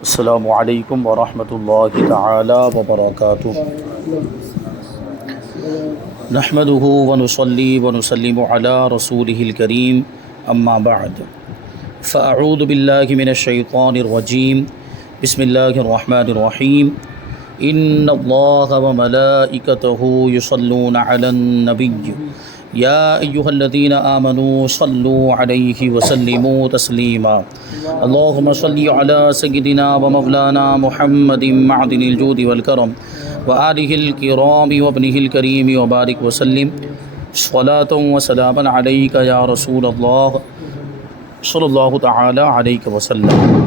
السلام علیکم ورحمۃ اللہ تعالی وبرکاتہ۔ نحمده ونصلی ونسلم علی رسولہ الکریم، اما بعد فاعوذ باللہ من الشیطان الرجیم، بسم اللہ الرحمن الرحیم۔ ان اللہ وملائکتہ یصلون علی النبی یا ایہا الذین آمنوا صلوا علیہ وسلموا تسلیما۔ اللہم صلی علی سیدنا ومولانا محمد معدن الجود والکرم وآلہ الکرام وابنہ الکریم وبارک وسلم صلاۃ وسلاما علیک یا رسول اللہ صلی اللہ تعالی علیہ وسلم۔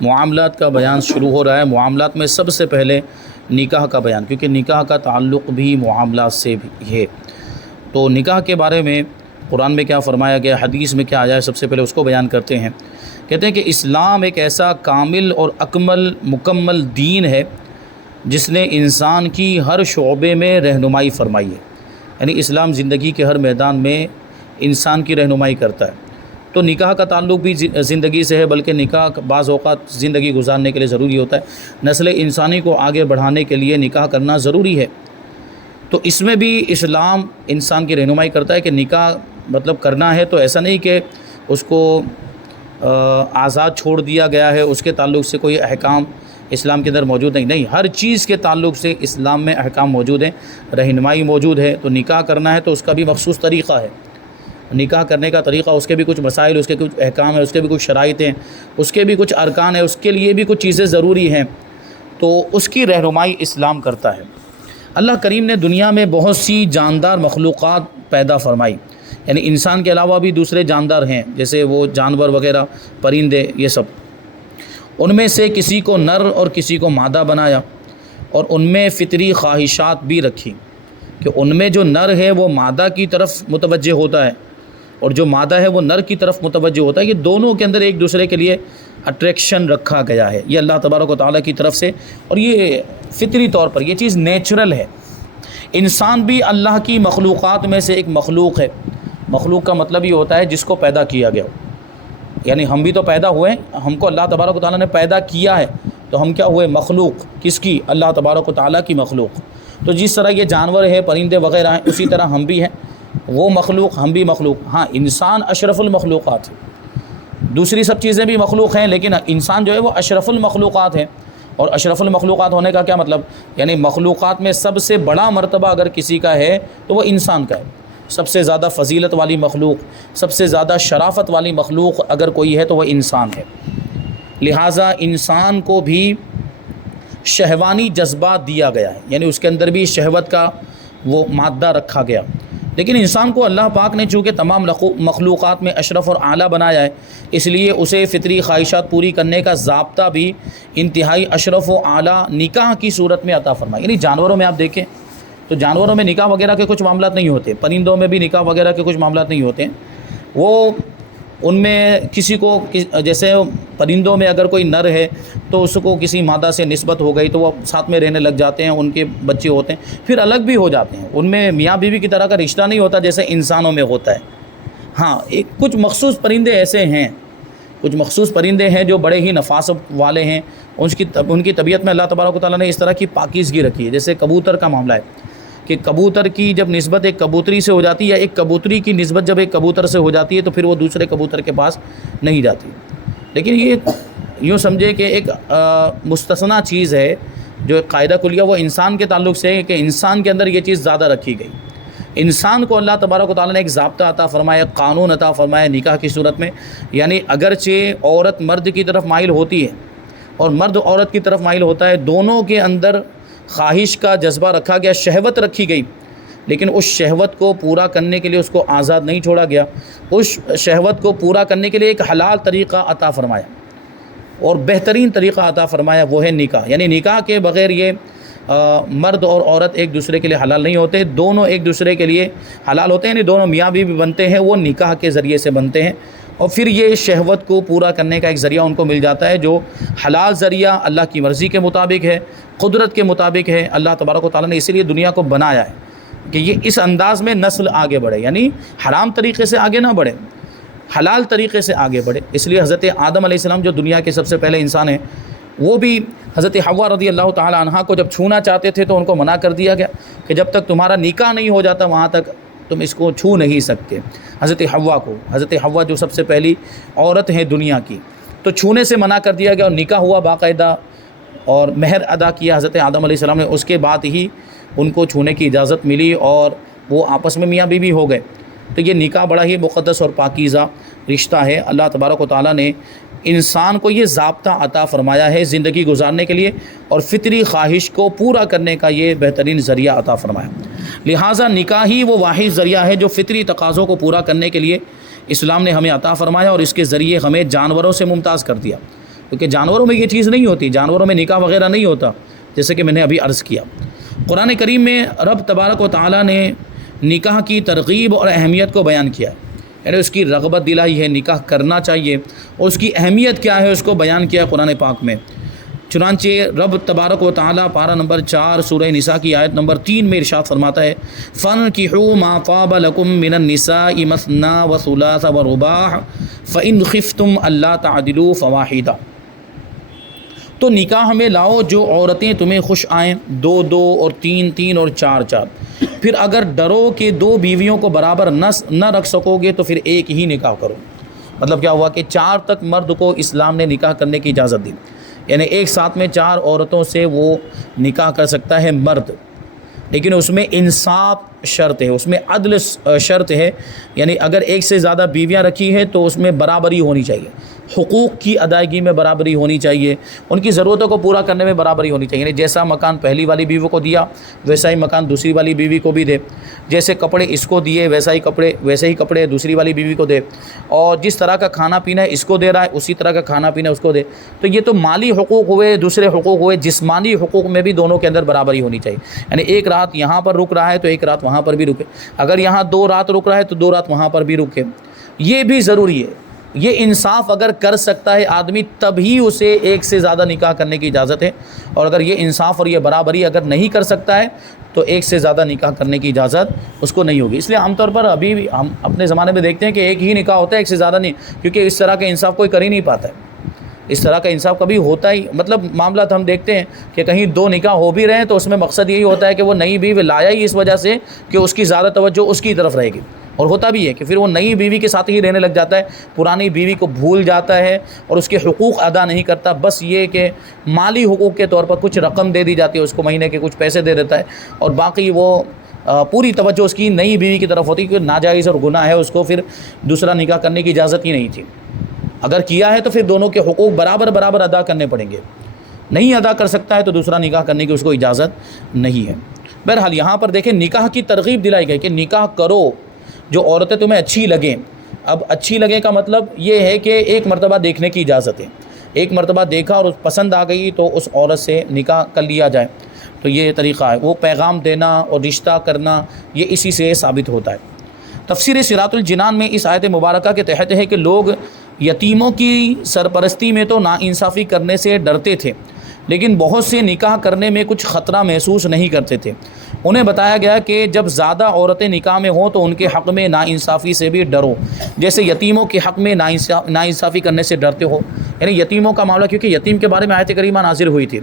معاملات کا بیان شروع ہو رہا ہے۔ معاملات میں سب سے پہلے نکاح کا بیان، کیونکہ نکاح کا تعلق بھی معاملات سے بھی ہے۔ تو نکاح کے بارے میں قرآن میں کیا فرمایا گیا، حدیث میں کیا آیا ہے، سب سے پہلے اس کو بیان کرتے ہیں۔ کہتے ہیں کہ اسلام ایک ایسا کامل اور مکمل دین ہے جس نے انسان کی ہر شعبے میں رہنمائی فرمائی ہے، یعنی اسلام زندگی کے ہر میدان میں انسان کی رہنمائی کرتا ہے۔ تو نکاح کا تعلق بھی زندگی سے ہے، بلکہ نکاح بعض اوقات زندگی گزارنے کے لیے ضروری ہوتا ہے۔ نسل انسانی کو آگے بڑھانے کے لیے نکاح کرنا ضروری ہے۔ تو اس میں بھی اسلام انسان کی رہنمائی کرتا ہے کہ نکاح مطلب کرنا ہے تو ایسا نہیں کہ اس کو آزاد چھوڑ دیا گیا ہے، اس کے تعلق سے کوئی احکام اسلام کے اندر موجود نہیں، ہر چیز کے تعلق سے اسلام میں احکام موجود ہیں، رہنمائی موجود ہے۔ تو نکاح کرنا ہے تو اس کا بھی مخصوص طریقہ ہے، نکاح کرنے کا طریقہ، اس کے بھی کچھ مسائل، اس کے کچھ احکام ہیں، اس کے بھی کچھ شرائط ہیں، اس کے بھی کچھ ارکان ہیں، اس کے لیے بھی کچھ چیزیں ضروری ہیں، تو اس کی رہنمائی اسلام کرتا ہے۔ اللہ کریم نے دنیا میں بہت سی جاندار مخلوقات پیدا فرمائی، یعنی انسان کے علاوہ بھی دوسرے جاندار ہیں، جیسے وہ جانور وغیرہ، پرندے، یہ سب۔ ان میں سے کسی کو نر اور کسی کو مادہ بنایا، اور ان میں فطری خواہشات بھی رکھی کہ ان میں جو نر ہے وہ مادہ کی طرف متوجہ ہوتا ہے، اور جو مادہ ہے وہ نر کی طرف متوجہ ہوتا ہے۔ یہ دونوں کے اندر ایک دوسرے کے لیے اٹریکشن رکھا گیا ہے، یہ اللہ تبارک و تعالیٰ کی طرف سے، اور یہ فطری طور پر یہ چیز نیچرل ہے۔ انسان بھی اللہ کی مخلوقات میں سے ایک مخلوق ہے۔ مخلوق کا مطلب یہ ہوتا ہے جس کو پیدا کیا گیا ہو، یعنی ہم بھی تو پیدا ہوئے، ہم کو اللہ تبارک و تعالیٰ نے پیدا کیا ہے، تو ہم کیا ہوئے؟ مخلوق۔ کس کی؟ اللہ تبارک و تعالیٰ کی مخلوق۔ تو جس طرح یہ جانور ہے، پرندے وغیرہ ہیں، اسی طرح ہم بھی ہیں، وہ مخلوق، ہم بھی مخلوق۔ ہاں، انسان اشرف المخلوقات ہے، دوسری سب چیزیں بھی مخلوق ہیں، لیکن انسان جو ہے وہ اشرف المخلوقات ہے۔ اور اشرف المخلوقات ہونے کا کیا مطلب؟ یعنی مخلوقات میں سب سے بڑا مرتبہ اگر کسی کا ہے تو وہ انسان کا ہے۔ سب سے زیادہ فضیلت والی مخلوق، سب سے زیادہ شرافت والی مخلوق اگر کوئی ہے تو وہ انسان ہے۔ لہٰذا انسان کو بھی شہوانی جذبات دیا گیا ہے، یعنی اس کے اندر بھی شہوت کا وہ مادہ رکھا گیا۔ لیکن انسان کو اللہ پاک نے چونکہ تمام مخلوقات میں اشرف اور اعلیٰ بنایا ہے، اس لیے اسے فطری خواہشات پوری کرنے کا ضابطہ بھی انتہائی اشرف و اعلیٰ نکاح کی صورت میں عطا فرمایا۔ یعنی جانوروں میں آپ دیکھیں تو جانوروں میں نکاح وغیرہ کے کچھ معاملات نہیں ہوتے، پرندوں میں بھی نکاح وغیرہ کے کچھ معاملات نہیں ہوتے ہیں۔ وہ ان میں کسی کو، جیسے پرندوں میں اگر کوئی نر ہے تو اس کو کسی مادہ سے نسبت ہو گئی تو وہ ساتھ میں رہنے لگ جاتے ہیں، ان کے بچے ہوتے ہیں، پھر الگ بھی ہو جاتے ہیں۔ ان میں میاں بیوی کی طرح کا رشتہ نہیں ہوتا جیسے انسانوں میں ہوتا ہے۔ ہاں، کچھ مخصوص پرندے ایسے ہیں، کچھ مخصوص پرندے ہیں جو بڑے ہی نفاست والے ہیں، ان کی طبیعت میں اللہ تبارک و تعالیٰ نے اس طرح کی پاکیزگی رکھی ہے۔ جیسے کبوتر کا معاملہ ہے کہ کبوتر کی جب نسبت ایک کبوتری سے ہو جاتی ہے، یا ایک کبوتری کی نسبت جب ایک کبوتر سے ہو جاتی ہے تو پھر وہ دوسرے کبوتر کے پاس نہیں جاتی۔ لیکن یہ یوں سمجھے کہ ایک مستثنیٰ چیز ہے، جو ایک قاعدہ کلیہ وہ انسان کے تعلق سے ہے کہ انسان کے اندر یہ چیز زیادہ رکھی گئی۔ انسان کو اللہ تبارک و تعالیٰ نے ایک ضابطہ عطا فرمایا، قانون عطا فرمایا نکاح کی صورت میں۔ یعنی اگرچہ عورت مرد کی طرف مائل ہوتی ہے اور مرد عورت کی طرف مائل ہوتا ہے، دونوں کے اندر خواہش کا جذبہ رکھا گیا، شہوت رکھی گئی، لیکن اس شہوت کو پورا کرنے کے لیے اس کو آزاد نہیں چھوڑا گیا۔ اس شہوت کو پورا کرنے کے لیے ایک حلال طریقہ عطا فرمایا، اور بہترین طریقہ عطا فرمایا، وہ ہے نکاح۔ یعنی نکاح کے بغیر یہ مرد اور عورت ایک دوسرے کے لیے حلال نہیں ہوتے، دونوں ایک دوسرے کے لیے حلال ہوتے ہیں، یعنی دونوں میاں بیوی بنتے ہیں، وہ نکاح کے ذریعے سے بنتے ہیں، اور پھر یہ شہوت کو پورا کرنے کا ایک ذریعہ ان کو مل جاتا ہے، جو حلال ذریعہ اللہ کی مرضی کے مطابق ہے، قدرت کے مطابق ہے۔ اللہ تبارک و تعالیٰ نے اسی لیے دنیا کو بنایا ہے کہ یہ اس انداز میں نسل آگے بڑھے، یعنی حرام طریقے سے آگے نہ بڑھے۔ حلال طریقے سے آگے بڑھے۔ اس لیے حضرت آدم علیہ السلام جو دنیا کے سب سے پہلے انسان ہیں، وہ بھی حضرت حوا رضی اللہ تعالی عنہا کو جب چھونا چاہتے تھے تو ان کو منع کر دیا گیا کہ جب تک تمہارا نکاح نہیں ہو جاتا وہاں تک تم اس کو چھو نہیں سکتے۔ حضرت حوا جو سب سے پہلی عورت ہیں دنیا کی، تو چھونے سے منع کر دیا گیا، اور نکاح ہوا باقاعدہ اور مہر ادا کیا حضرت آدم علیہ السلام نے، اس کے بعد ہی ان کو چھونے کی اجازت ملی اور وہ آپس میں میاں بیوی ہو گئے۔ تو یہ نکاح بڑا ہی مقدس اور پاکیزہ رشتہ ہے۔ اللہ تبارک و تعالیٰ نے انسان کو یہ ضابطہ عطا فرمایا ہے زندگی گزارنے کے لیے، اور فطری خواہش کو پورا کرنے کا یہ بہترین ذریعہ عطا فرمایا۔ لہٰذا نکاح ہی وہ واحد ذریعہ ہے جو فطری تقاضوں کو پورا کرنے کے لیے اسلام نے ہمیں عطا فرمایا، اور اس کے ذریعے ہمیں جانوروں سے ممتاز کر دیا، کیونکہ جانوروں میں یہ چیز نہیں ہوتی، جانوروں میں نکاح وغیرہ نہیں ہوتا، جیسے کہ میں نے ابھی عرض کیا۔ قرآن کریم میں رب تبارک و تعالیٰ نے نکاح کی ترغیب اور اہمیت کو بیان کیا ہے، یعنی اس کی رغبت دلائی ہے، نکاح کرنا چاہیے، اور اس کی اہمیت کیا ہے اس کو بیان کیا ہے قرآن پاک میں۔ چنانچہ رب تبارک و تعالیٰ پارہ نمبر 4 سورہ نساء کی آیت نمبر 3 میں ارشاد فرماتا ہے، فَانْكِحُوا مَا طَابَ لَكُم مِّنَ النِّسَاءِ مَثْنَىٰ وَثُلَاثَ وَرُبَاعَ فَإِنْ خِفْتُمْ أَلَّا تَعْدِلُوا فَوَاحِدَةً۔ تو نکاح میں لاؤ جو عورتیں تمہیں خوش آئیں، 2 2 اور 3 3 اور 4 4۔ پھر اگر ڈرو کہ 2 بیویوں کو برابر نہ رکھ سکو گے تو پھر ایک ہی نکاح کرو۔ مطلب کیا ہوا کہ 4 تک مرد کو اسلام نے نکاح کرنے کی اجازت دی، یعنی ایک ساتھ میں 4 عورتوں سے وہ نکاح کر سکتا ہے مرد، لیکن اس میں انصاف شرط ہے، اس میں عدل شرط ہے، یعنی اگر ایک سے زیادہ بیویاں رکھی ہیں تو اس میں برابری ہونی چاہیے، حقوق کی ادائیگی میں برابری ہونی چاہیے، ان کی ضرورتوں کو پورا کرنے میں برابری ہونی چاہیے، یعنی جیسا مکان پہلی والی بیوی کو دیا ویسا ہی مکان دوسری والی بیوی کو بھی دے، جیسے کپڑے اس کو دیے ویسے ہی کپڑے دوسری والی بیوی کو دے، اور جس طرح کا کھانا پینا اس کو دے رہا ہے اسی طرح کا کھانا پینا اس کو دے۔ تو یہ تو مالی حقوق ہوئے، دوسرے حقوق ہوئے، جسمانی حقوق میں بھی دونوں کے اندر برابری ہونی چاہیے، یعنی ایک رات یہاں پر رک رہا ہے تو ایک رات وہاں پر بھی رکے، اگر یہاں 2 رات رک رہا ہے تو 2 رات وہاں پر بھی رکے، یہ بھی ضروری ہے۔ یہ انصاف اگر کر سکتا ہے آدمی تبھی اسے ایک سے زیادہ نکاح کرنے کی اجازت ہے، اور اگر یہ انصاف اور یہ برابری اگر نہیں کر سکتا ہے تو ایک سے زیادہ نکاح کرنے کی اجازت اس کو نہیں ہوگی۔ اس لیے عام طور پر ابھی بھی ہم اپنے زمانے میں دیکھتے ہیں کہ ایک ہی نکاح ہوتا ہے، ایک سے زیادہ نہیں، کیونکہ اس طرح کا انصاف کوئی کر ہی نہیں پاتا ہے، اس طرح کا انصاف کبھی ہوتا ہی، مطلب معاملات ہم دیکھتے ہیں کہ کہیں 2 نکاح ہو بھی رہے ہیں تو اس میں مقصد یہی ہوتا ہے کہ وہ نئی بیوی لایا ہی اس وجہ سے کہ اس کی زیادہ توجہ اس کی طرف رہے گی، اور ہوتا بھی ہے کہ پھر وہ نئی بیوی کے ساتھ ہی رہنے لگ جاتا ہے، پرانی بیوی کو بھول جاتا ہے اور اس کے حقوق ادا نہیں کرتا، بس یہ کہ مالی حقوق کے طور پر کچھ رقم دے دی جاتی ہے اس کو، مہینے کے کچھ پیسے دے دیتا ہے، اور باقی وہ پوری توجہ اس کی نئی بیوی کی طرف ہوتی ہے، کیونکہ ناجائز اور گناہ ہے، اس کو پھر دوسرا نکاح کرنے کی اجازت ہی نہیں تھی۔ اگر کیا ہے تو پھر دونوں کے حقوق برابر ادا کرنے پڑیں گے، نہیں ادا کر سکتا ہے تو دوسرا نکاح کرنے کی اس کو اجازت نہیں ہے۔ بہرحال یہاں پر دیکھیں نکاح کی ترغیب دلائی گئی کہ نکاح کرو جو عورتیں تمہیں اچھی لگیں۔ اب اچھی لگے کا مطلب یہ ہے کہ ایک مرتبہ دیکھنے کی اجازت ہے، ایک مرتبہ دیکھا اور پسند آ گئی تو اس عورت سے نکاح کر لیا جائے، تو یہ طریقہ ہے۔ وہ پیغام دینا اور رشتہ کرنا یہ اسی سے ثابت ہوتا ہے۔ تفسیر صراط الجنان میں اس آیت مبارکہ کے تحت ہے کہ لوگ یتیموں کی سرپرستی میں تو ناانصافی کرنے سے ڈرتے تھے، لیکن بہت سے نکاح کرنے میں کچھ خطرہ محسوس نہیں کرتے تھے۔ انہیں بتایا گیا کہ جب زیادہ عورتیں نکاح میں ہوں تو ان کے حق میں ناانصافی سے بھی ڈرو، جیسے یتیموں کے حق میں ناانصافی کرنے سے ڈرتے ہو، یعنی یتیموں کا معاملہ، کیونکہ یتیم کے بارے میں آیت کریمہ نازل ہوئی تھی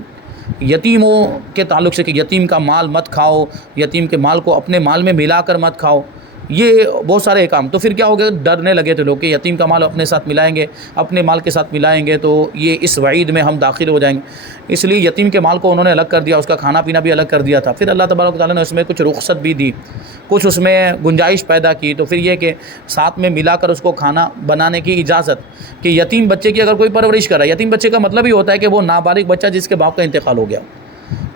یتیموں کے تعلق سے کہ یتیم کا مال مت کھاؤ، یتیم کے مال کو اپنے مال میں ملا کر مت کھاؤ، یہ بہت سارے کام۔ تو پھر کیا ہو گیا، ڈرنے لگے تھے لوگ کہ یتیم کا مال اپنے ساتھ ملائیں گے، اپنے مال کے ساتھ ملائیں گے تو یہ اس وعید میں ہم داخل ہو جائیں گے، اس لیے یتیم کے مال کو انہوں نے الگ کر دیا، اس کا کھانا پینا بھی الگ کر دیا تھا۔ پھر اللہ تبارک و تعالیٰ نے اس میں کچھ رخصت بھی دی، کچھ اس میں گنجائش پیدا کی، تو پھر یہ کہ ساتھ میں ملا کر اس کو کھانا بنانے کی اجازت، کہ یتیم بچے کی اگر کوئی پرورش کر رہا ہے، یتیم بچے کا مطلب ہی ہوتا ہے کہ وہ نابالغ بچہ جس کے باپ کا انتقال ہو گیا،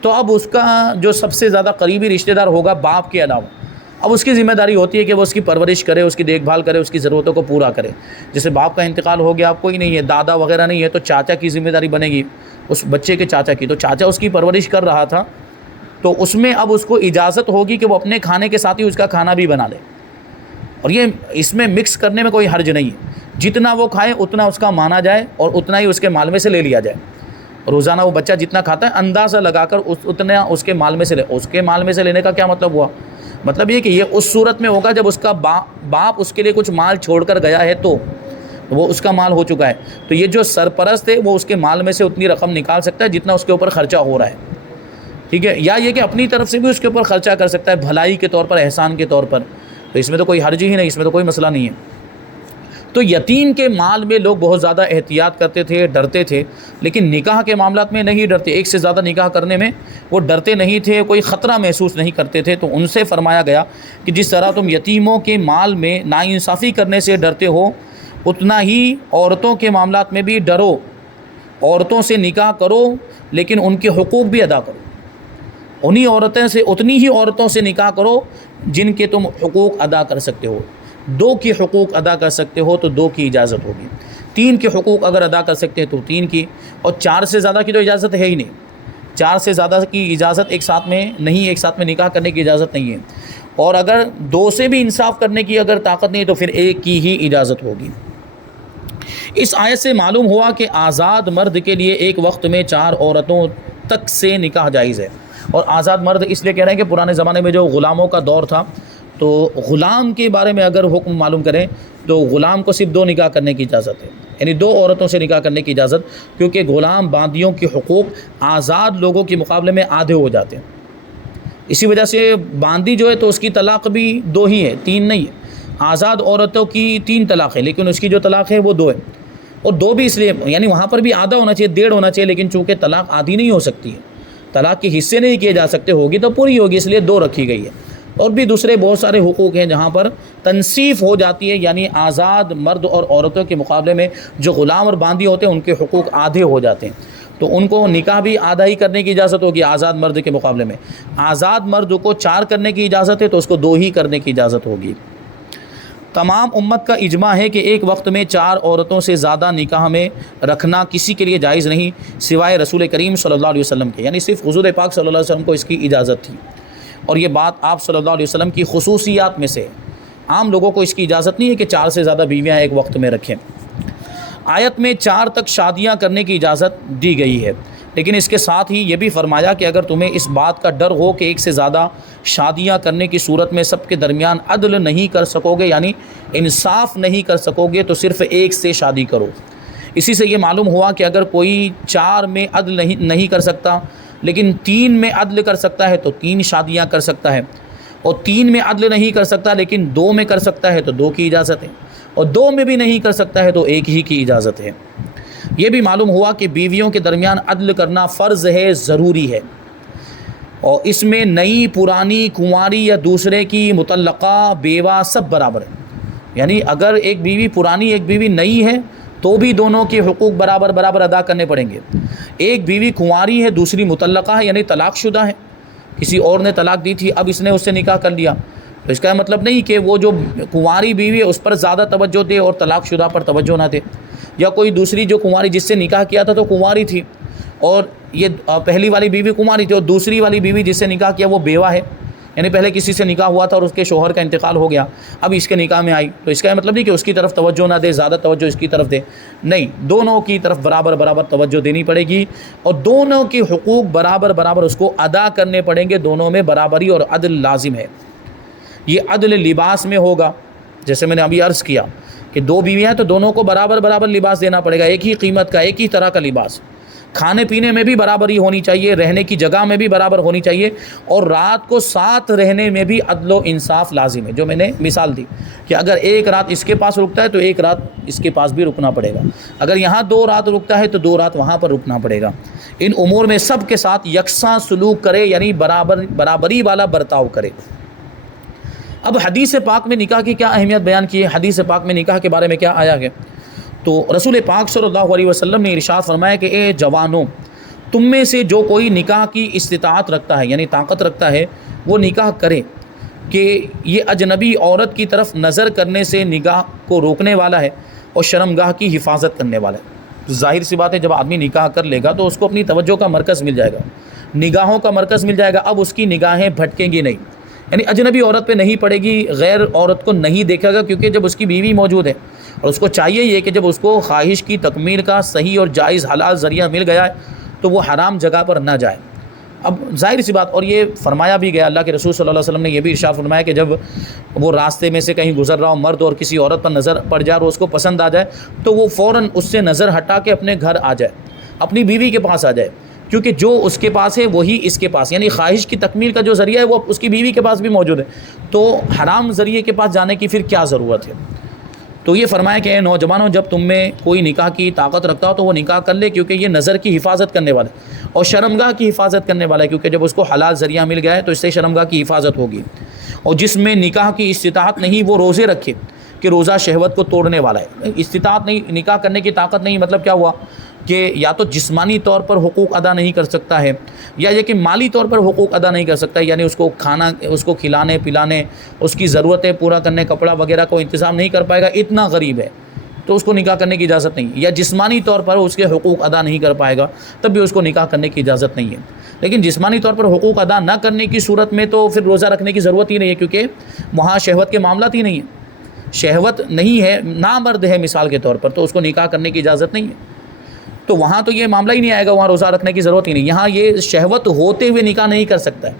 تو اب اس کا جو سب سے زیادہ قریبی رشتہ دار ہوگا باپ کے علاوہ، اب اس کی ذمہ داری ہوتی ہے کہ وہ اس کی پرورش کرے، اس کی دیکھ بھال کرے، اس کی ضرورتوں کو پورا کرے۔ جیسے باپ کا انتقال ہو گیا، اب کوئی نہیں ہے، دادا وغیرہ نہیں ہے، تو چاچا کی ذمہ داری بنے گی اس بچے کے چاچا کی، تو چاچا اس کی پرورش کر رہا تھا تو اس میں اب اس کو اجازت ہوگی کہ وہ اپنے کھانے کے ساتھ ہی اس کا کھانا بھی بنا لے، اور یہ اس میں مکس کرنے میں کوئی حرج نہیں ہے، جتنا وہ کھائے اتنا اس کا مانا جائے اور اتنا ہی اس کے مال میں سے لے لیا جائے۔ روزانہ وہ بچہ جتنا کھاتا ہے اندازہ لگا کر اتنا اس کے مال میں سے اس کے مال میں سے لینے کا کیا مطلب ہوا؟ مطلب یہ کہ یہ اس صورت میں ہوگا جب اس کا باپ اس کے لیے کچھ مال چھوڑ کر گیا ہے تو وہ اس کا مال ہو چکا ہے، تو یہ جو سرپرست ہے وہ اس کے مال میں سے اتنی رقم نکال سکتا ہے جتنا اس کے اوپر خرچہ ہو رہا ہے، ٹھیک ہے، یا یہ کہ اپنی طرف سے بھی اس کے اوپر خرچہ کر سکتا ہے بھلائی کے طور پر، احسان کے طور پر، تو اس میں تو کوئی حرج ہی نہیں، اس میں تو کوئی مسئلہ نہیں ہے۔ تو یتیم کے مال میں لوگ بہت زیادہ احتیاط کرتے تھے، ڈرتے تھے، لیکن نکاح کے معاملات میں نہیں ڈرتے، ایک سے زیادہ نکاح کرنے میں وہ ڈرتے نہیں تھے، کوئی خطرہ محسوس نہیں کرتے تھے۔ تو ان سے فرمایا گیا کہ جس طرح تم یتیموں کے مال میں ناانصافی کرنے سے ڈرتے ہو، اتنا ہی عورتوں کے معاملات میں بھی ڈرو، عورتوں سے نکاح کرو لیکن ان کے حقوق بھی ادا کرو، اتنی ہی عورتوں سے نکاح کرو جن کے تم حقوق ادا کر سکتے ہو۔ 2 کے حقوق ادا کر سکتے ہو تو 2 کی اجازت ہوگی، 3 کے حقوق اگر ادا کر سکتے ہیں تو 3 کی، اور 4 سے زیادہ کی تو اجازت ہے ہی نہیں، 4 سے زیادہ کی اجازت ایک ساتھ میں نہیں، ایک ساتھ میں نکاح کرنے کی اجازت نہیں ہے، اور اگر 2 سے بھی انصاف کرنے کی اگر طاقت نہیں تو پھر 1 کی ہی اجازت ہوگی۔ اس آیت سے معلوم ہوا کہ آزاد مرد کے لیے ایک وقت میں 4 عورتوں تک سے نکاح جائز ہے، اور آزاد مرد اس لیے کہہ رہے ہیں کہ پرانے زمانے میں جو غلاموں کا دور تھا تو غلام کے بارے میں اگر حکم معلوم کریں تو غلام کو صرف 2 نکاح کرنے کی اجازت ہے، یعنی 2 عورتوں سے نکاح کرنے کی اجازت، کیونکہ غلام باندیوں کے حقوق آزاد لوگوں کے مقابلے میں آدھے ہو جاتے ہیں۔ اسی وجہ سے باندی جو ہے تو اس کی طلاق بھی 2 ہی ہے، 3 نہیں ہے۔ آزاد عورتوں کی 3 طلاق ہے، لیکن اس کی جو طلاق ہے وہ 2 ہے، اور 2 بھی اس لیے، یعنی وہاں پر بھی آدھا ہونا چاہیے، 1.5 ہونا چاہیے، لیکن چونکہ طلاق آدھی نہیں ہو سکتی ہے، طلاق کے حصے نہیں کیے جا سکتے، ہوگی تو پوری ہوگی، اس لیے 2 رکھی گئی ہے۔ اور بھی دوسرے بہت سارے حقوق ہیں جہاں پر تنصیف ہو جاتی ہے، یعنی آزاد مرد اور عورتوں کے مقابلے میں جو غلام اور باندی ہوتے ہیں ان کے حقوق آدھے ہو جاتے ہیں، تو ان کو نکاح بھی آدھا ہی کرنے کی اجازت ہوگی آزاد مرد کے مقابلے میں۔ آزاد مرد کو 4 کرنے کی اجازت ہے تو اس کو 2 ہی کرنے کی اجازت ہوگی۔ تمام امت کا اجماع ہے کہ ایک وقت میں 4 عورتوں سے زیادہ نکاح میں رکھنا کسی کے لیے جائز نہیں سوائے رسول کریم صلی اللہ علیہ وسلم کے، یعنی صرف حضور پاک صلی اللہ علیہ وسلم کو اس کی اجازت تھی، اور یہ بات آپ صلی اللہ علیہ وسلم کی خصوصیات میں سے، عام لوگوں کو اس کی اجازت نہیں ہے کہ 4 سے زیادہ بیویاں ایک وقت میں رکھیں۔ آیت میں 4 تک شادیاں کرنے کی اجازت دی گئی ہے، لیکن اس کے ساتھ ہی یہ بھی فرمایا کہ اگر تمہیں اس بات کا ڈر ہو کہ ایک سے زیادہ شادیاں کرنے کی صورت میں سب کے درمیان عدل نہیں کر سکو گے، یعنی انصاف نہیں کر سکو گے، تو صرف 1 سے شادی کرو۔ اسی سے یہ معلوم ہوا کہ اگر کوئی 4 میں عدل نہیں کر سکتا لیکن 3 میں عدل کر سکتا ہے تو 3 شادیاں کر سکتا ہے، اور 3 میں عدل نہیں کر سکتا لیکن 2 میں کر سکتا ہے تو 2 کی اجازت ہے، اور 2 میں بھی نہیں کر سکتا ہے تو 1 ہی کی اجازت ہے۔ یہ بھی معلوم ہوا کہ بیویوں کے درمیان عدل کرنا فرض ہے، ضروری ہے، اور اس میں نئی، پرانی، کنواری یا دوسرے کی مطلقہ، بیوہ سب برابر ہیں، یعنی اگر ایک بیوی پرانی ایک بیوی نئی ہے تو بھی دونوں کے حقوق برابر ادا کرنے پڑیں گے۔ ایک بیوی کنواری ہے، دوسری مطلقہ ہے یعنی طلاق شدہ ہے، کسی اور نے طلاق دی تھی، اب اس نے اس سے نکاح کر لیا، تو اس کا مطلب نہیں کہ وہ جو کنواری بیوی ہے اس پر زیادہ توجہ دے اور طلاق شدہ پر توجہ نہ دے، یا کوئی دوسری جو کنواری جس سے نکاح کیا تھا تو کنواری تھی اور یہ پہلی والی بیوی کنواری تھی، اور دوسری والی بیوی جس سے نکاح کیا وہ بیوہ ہے، یعنی پہلے کسی سے نکاح ہوا تھا اور اس کے شوہر کا انتقال ہو گیا، اب اس کے نکاح میں آئی، تو اس کا مطلب نہیں کہ اس کی طرف توجہ نہ دے، زیادہ توجہ اس کی طرف دے، نہیں، دونوں کی طرف برابر توجہ دینی پڑے گی، اور دونوں کے حقوق برابر اس کو ادا کرنے پڑیں گے، دونوں میں برابری اور عدل لازم ہے۔ یہ عدل لباس میں ہوگا، جیسے میں نے ابھی عرض کیا کہ 2 بیویاں ہیں تو دونوں کو برابر لباس دینا پڑے گا، ایک ہی قیمت کا، ایک ہی طرح کا لباس، کھانے پینے میں بھی برابری ہونی چاہیے، رہنے کی جگہ میں بھی برابر ہونی چاہیے، اور رات کو ساتھ رہنے میں بھی عدل و انصاف لازم ہے، جو میں نے مثال دی کہ اگر ایک رات اس کے پاس رکتا ہے تو ایک رات اس کے پاس بھی رکنا پڑے گا، اگر یہاں 2 رات رکتا ہے تو 2 رات وہاں پر رکنا پڑے گا۔ ان امور میں سب کے ساتھ یکساں سلوک کرے، یعنی برابری والا برتاؤ کرے۔ اب حدیث پاک میں نکاح کی کیا اہمیت بیان کی ہے، حدیث پاک میں نکاح کے بارے میں کیا آیا ہے، تو رسول پاک صلی اللہ علیہ وسلم نے ارشاد فرمایا کہ اے جوانوں، تم میں سے جو کوئی نکاح کی استطاعت رکھتا ہے یعنی طاقت رکھتا ہے وہ نکاح کرے، کہ یہ اجنبی عورت کی طرف نظر کرنے سے نگاہ کو روکنے والا ہے اور شرمگاہ کی حفاظت کرنے والا ہے۔ ظاہر سی بات ہے جب آدمی نکاح کر لے گا تو اس کو اپنی توجہ کا مرکز مل جائے گا، نگاہوں کا مرکز مل جائے گا، اب اس کی نگاہیں بھٹکیں گی نہیں، یعنی اجنبی عورت پہ نہیں پڑے گی، غیر عورت کو نہیں دیکھے گا، کیونکہ جب اس کی بیوی موجود ہے اور اس کو چاہیے یہ کہ جب اس کو خواہش کی تکمیل کا صحیح اور جائز حلال ذریعہ مل گیا ہے تو وہ حرام جگہ پر نہ جائے، اب ظاہر سی بات، اور یہ فرمایا بھی گیا، اللہ کے رسول صلی اللہ علیہ وسلم نے یہ بھی ارشاد فرمایا کہ جب وہ راستے میں سے کہیں گزر رہا ہو مرد اور کسی عورت پر نظر پڑ جائے اور اس کو پسند آ جائے تو وہ فوراً اس سے نظر ہٹا کے اپنے گھر آ جائے، اپنی بیوی کے پاس آ جائے، کیونکہ جو اس کے پاس ہے وہی اس کے پاس، یعنی خواہش کی تکمیل کا جو ذریعہ ہے وہ اس کی بیوی کے پاس بھی موجود ہے، تو حرام ذریعے کے پاس جانے کی پھر کیا ضرورت ہے؟ تو یہ فرمایا کہ اے نوجوانوں، جب تم میں کوئی نکاح کی طاقت رکھتا ہو تو وہ نکاح کر لے، کیونکہ یہ نظر کی حفاظت کرنے والا ہے اور شرمگاہ کی حفاظت کرنے والا ہے، کیونکہ جب اس کو حلال ذریعہ مل گیا ہے تو اس سے شرمگاہ کی حفاظت ہوگی۔ اور جس میں نکاح کی استطاعت نہیں وہ روزے رکھے، کہ روزہ شہوت کو توڑنے والا ہے۔ استطاعت نہیں، نکاح کرنے کی طاقت نہیں، مطلب کیا ہوا کہ یا تو جسمانی طور پر حقوق ادا نہیں کر سکتا ہے، یا یہ کہ مالی طور پر حقوق ادا نہیں کر سکتا ہے، یعنی اس کو کھانا، اس کو کھلانے پلانے، اس کی ضرورتیں پورا کرنے، کپڑا وغیرہ کو انتظام نہیں کر پائے گا، اتنا غریب ہے تو اس کو نکاح کرنے کی اجازت نہیں، یا جسمانی طور پر اس کے حقوق ادا نہیں کر پائے گا تب بھی اس کو نکاح کرنے کی اجازت نہیں ہے۔ لیکن جسمانی طور پر حقوق ادا نہ کرنے کی صورت میں تو پھر روزہ رکھنے کی ضرورت ہی نہیں ہے، کیونکہ وہاں شہوت کے معاملات ہی نہیں ہیں، شہوت نہیں ہے، نامرد ہے مثال کے طور پر، تو اس کو نکاح کرنے کی اجازت نہیں ہے، تو وہاں تو یہ معاملہ ہی نہیں آئے گا، وہاں روزہ رکھنے کی ضرورت ہی نہیں۔ یہاں یہ شہوت ہوتے ہوئے نکاح نہیں کر سکتا ہے،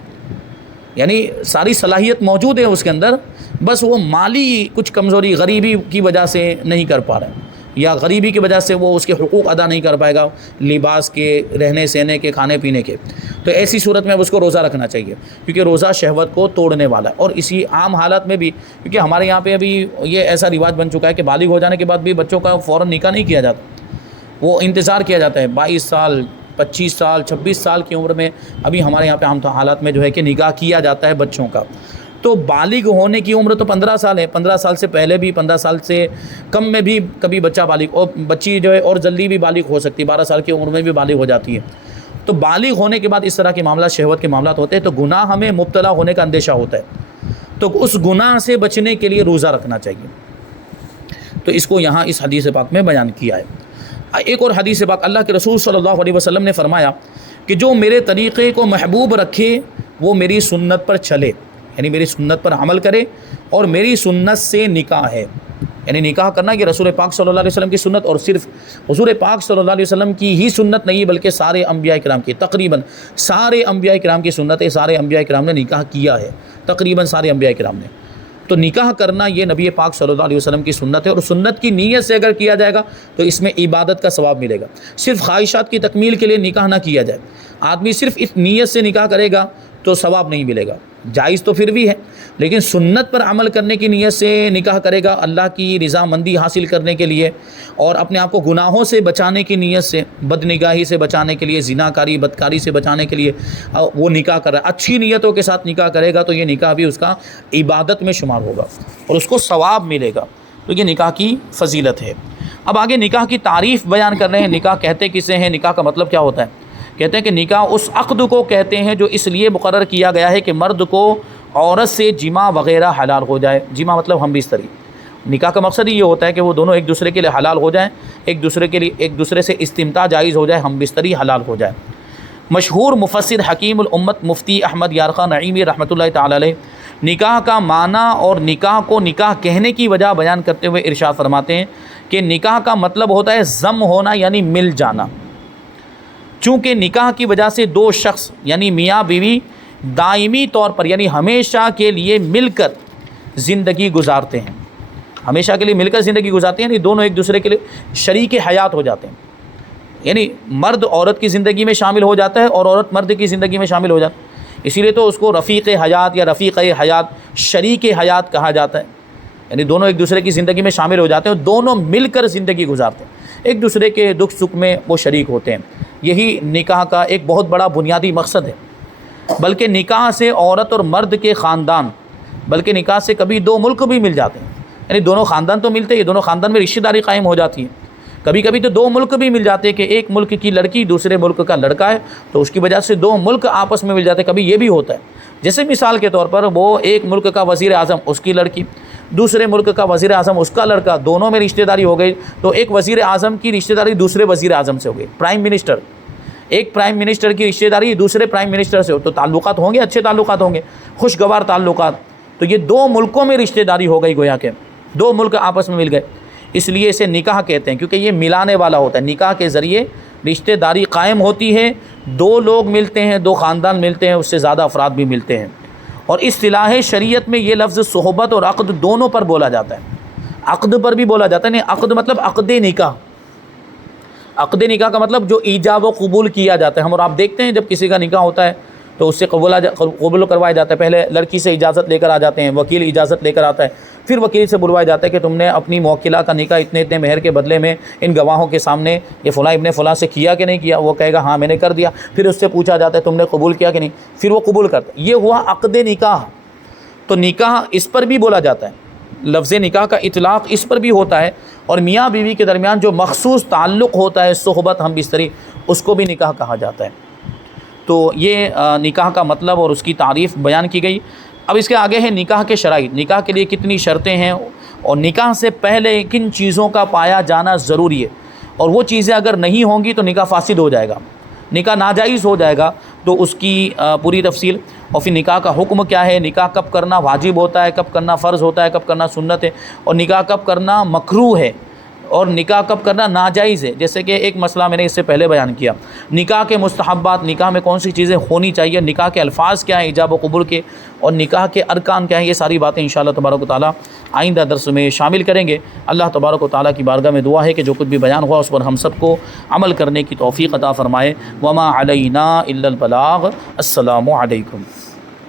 یعنی ساری صلاحیت موجود ہے اس کے اندر، بس وہ مالی کچھ کمزوری، غریبی کی وجہ سے نہیں کر پا رہا ہے، یا غریبی کی وجہ سے وہ اس کے حقوق ادا نہیں کر پائے گا، لباس کے، رہنے سہنے کے، کھانے پینے کے، تو ایسی صورت میں اب اس کو روزہ رکھنا چاہیے، کیونکہ روزہ شہوت کو توڑنے والا ہے۔ اور اسی عام حالات میں بھی، کیونکہ ہمارے یہاں پہ ابھی یہ ایسا رواج بن چکا ہے کہ بالغ ہو جانے کے بعد بھی بچوں کا فوراً نکاح نہیں کیا جاتا، وہ انتظار کیا جاتا ہے 22 سال 25 سال 26 سال کی عمر میں ابھی ہمارے یہاں پہ عام حالات میں جو ہے کہ نکاح کیا جاتا ہے بچوں کا۔ تو بالغ ہونے کی عمر تو 15 سال ہے، 15 سال سے پہلے بھی، 15 سال سے کم میں بھی کبھی بچہ بالغ، اور بچی جو ہے اور جلدی بھی بالغ ہو سکتی ہے، 12 سال کی عمر میں بھی بالغ ہو جاتی ہے۔ تو بالغ ہونے کے بعد اس طرح کے معاملات، شہوت کے معاملات ہوتے ہیں، تو گناہ ہمیں مبتلا ہونے کا اندیشہ ہوتا ہے، تو اس گناہ سے بچنے کے لیے روزہ رکھنا چاہیے۔ تو اس کو یہاں اس حدیث پاک میں بیان کیا ہے۔ ایک اور حدیث پاک، اللہ کے رسول صلی اللہ علیہ وسلم نے فرمایا کہ جو میرے طریقے کو محبوب رکھے وہ میری سنت پر چلے، یعنی میری سنت پر عمل کرے، اور میری سنت سے نکاح ہے، یعنی نکاح کرنا کہ رسول پاک صلی اللہ علیہ وسلم کی سنت، اور صرف حضور پاک صلی اللہ علیہ وسلم کی ہی سنت نہیں بلکہ سارے انبیاء کرام کی، تقریباً سارے انبیاء کرام کی سنت ہے، سارے انبیاء کرام نے نکاح کیا ہے، تقریباً سارے انبیاء کرام نے۔ تو نکاح کرنا یہ نبی پاک صلی اللہ علیہ وسلم کی سنت ہے، اور سنت کی نیت سے اگر کیا جائے گا تو اس میں عبادت کا ثواب ملے گا۔ صرف خواہشات کی تکمیل کے لیے نکاح نہ کیا جائے، آدمی صرف اس نیت سے نکاح کرے گا تو ثواب نہیں ملے گا، جائز تو پھر بھی ہے، لیکن سنت پر عمل کرنے کی نیت سے نکاح کرے گا، اللہ کی رضامندی حاصل کرنے کے لیے، اور اپنے آپ کو گناہوں سے بچانے کی نیت سے، بد نگاہی سے بچانے کے لیے، زناکاری بدکاری سے بچانے کے لیے وہ نکاح کر رہا ہے، اچھی نیتوں کے ساتھ نکاح کرے گا تو یہ نکاح بھی اس کا عبادت میں شمار ہوگا اور اس کو ثواب ملے گا، تو یہ نکاح کی فضیلت ہے۔ اب آگے نکاح کی تعریف بیان کر رہے ہیں، نکاح کہتے کسے ہیں، نکاح کا مطلب کیا ہوتا ہے؟ کہتے ہیں کہ نکاح اس عقد کو کہتے ہیں جو اس لیے مقرر کیا گیا ہے کہ مرد کو عورت سے جماع وغیرہ حلال ہو جائے۔ جماع مطلب ہم بستری، نکاح کا مقصد یہ ہوتا ہے کہ وہ دونوں ایک دوسرے کے لیے حلال ہو جائیں، ایک دوسرے سے استمتاع جائز ہو جائے، ہم بستری حلال ہو جائے۔ مشہور مفسر حکیم الامت مفتی احمد یارخان نعیمی رحمۃ اللہ تعالی علیہ نکاح کا معنی اور نکاح کو نکاح کہنے کی وجہ بیان کرتے ہوئے ارشاد فرماتے ہیں کہ نکاح کا مطلب ہوتا ہے ضم ہونا، یعنی مل جانا۔ چونکہ نکاح کی وجہ سے دو شخص یعنی میاں بیوی دائمی طور پر یعنی ہمیشہ کے لیے مل کر زندگی گزارتے ہیں، ہمیشہ کے لیے مل کر زندگی گزارتے ہیں، یعنی دونوں ایک دوسرے کے لیے شریک حیات ہو جاتے ہیں، یعنی مرد عورت کی زندگی میں شامل ہو جاتا ہے اور عورت مرد کی زندگی میں شامل ہو جاتا ہے، اسی لیے تو اس کو رفیق حیات یا رفیق حیات، شریک حیات کہا جاتا ہے، یعنی دونوں ایک دوسرے کی زندگی میں شامل ہو جاتے ہیں، دونوں مل کر زندگی گزارتے ہیں، ایک دوسرے کے دکھ سکھ میں وہ شریک ہوتے ہیں۔ یہی نکاح کا ایک بہت بڑا بنیادی مقصد ہے۔ بلکہ نکاح سے عورت اور مرد کے خاندان، بلکہ نکاح سے کبھی دو ملک بھی مل جاتے ہیں، یعنی دونوں خاندان تو ملتے ہیں، دونوں خاندان میں رشتہ داری قائم ہو جاتی ہے، کبھی کبھی تو دو ملک بھی مل جاتے ہیں کہ ایک ملک کی لڑکی دوسرے ملک کا لڑکا ہے تو اس کی وجہ سے دو ملک آپس میں مل جاتے ہیں، کبھی یہ بھی ہوتا ہے، جیسے مثال کے طور پر وہ ایک ملک کا وزیر اعظم اس کی لڑکی، دوسرے ملک کا وزیر اعظم اس کا لڑکا، دونوں میں رشتہ داری ہو گئی، تو ایک وزیر اعظم کی رشتہ داری دوسرے وزیر اعظم سے ہو گئی، پرائم منسٹر، ایک پرائم منسٹر کی رشتہ داری دوسرے پرائم منسٹر سے ہو، تو تعلقات ہوں گے، اچھے تعلقات ہوں گے، خوشگوار تعلقات، تو یہ دو ملکوں میں رشتہ داری ہو گئی، گویا کہ دو ملک آپس میں مل گئے، اس لیے اسے نکاح کہتے ہیں، کیونکہ یہ ملانے والا ہوتا ہے، نکاح کے ذریعے رشتہ داری قائم ہوتی ہے، دو لوگ ملتے ہیں، دو خاندان ملتے ہیں، اس سے زیادہ افراد بھی ملتے ہیں۔ اور اصطلاح شریعت میں یہ لفظ صحبت اور عقد دونوں پر بولا جاتا ہے۔ عقد پر بھی بولا جاتا ہے، نہیں عقد مطلب عقد نکاح۔ عقد نکاح کا مطلب جو ایجاب و قبول کیا جاتا ہے۔ ہم اور آپ دیکھتے ہیں جب کسی کا نکاح ہوتا ہے تو اس سے قبول کروایا جاتا ہے۔ پہلے لڑکی سے اجازت لے کر آ جاتے ہیں، وکیل اجازت لے کر آتا ہے، پھر وکیل سے بلوایا جاتا ہے کہ تم نے اپنی موکلہ کا نکاح اتنے اتنے مہر کے بدلے میں ان گواہوں کے سامنے یہ فلاں ابن فلاں سے کیا کہ نہیں کیا، وہ کہے گا ہاں میں نے کر دیا، پھر اس سے پوچھا جاتا ہے تم نے قبول کیا کہ نہیں، پھر وہ قبول کرتا ہے۔ یہ ہوا عقد نکاح۔ تو نکاح اس پر بھی بولا جاتا ہے، لفظ نکاح کا اطلاق اس پر بھی ہوتا ہے، اور میاں بیوی کے درمیان جو مخصوص تعلق ہوتا ہے، صحبت ہم بستری، اس کو بھی نکاح کہا جاتا ہے۔ تو یہ نکاح کا مطلب اور اس کی تعریف بیان کی گئی۔ اب اس کے آگے ہے نکاح کے شرائط، نکاح کے لیے کتنی شرطیں ہیں، اور نکاح سے پہلے کن چیزوں کا پایا جانا ضروری ہے، اور وہ چیزیں اگر نہیں ہوں گی تو نکاح فاسد ہو جائے گا، نکاح ناجائز ہو جائے گا۔ تو اس کی پوری تفصیل، اور پھر نکاح کا حکم کیا ہے، نکاح کب کرنا واجب ہوتا ہے، کب کرنا فرض ہوتا ہے، کب کرنا سنت ہے، اور نکاح کب کرنا مکروہ ہے، اور نکاح کب کرنا ناجائز ہے۔ جیسے کہ ایک مسئلہ میں نے اس سے پہلے بیان کیا، نکاح کے مستحبات، نکاح میں کون سی چیزیں ہونی چاہیے، نکاح کے الفاظ کیا ہیں ایجاب و قبول کے، اور نکاح کے ارکان کیا ہیں، یہ ساری باتیں انشاءاللہ تبارک و تعالیٰ آئندہ درس میں شامل کریں گے۔ اللہ تبارک و تعالیٰ کی بارگاہ میں دعا ہے کہ جو کچھ بھی بیان ہوا اس پر ہم سب کو عمل کرنے کی توفیق عطا فرمائے۔ وما علینا الا البلاغ۔ السلام علیکم۔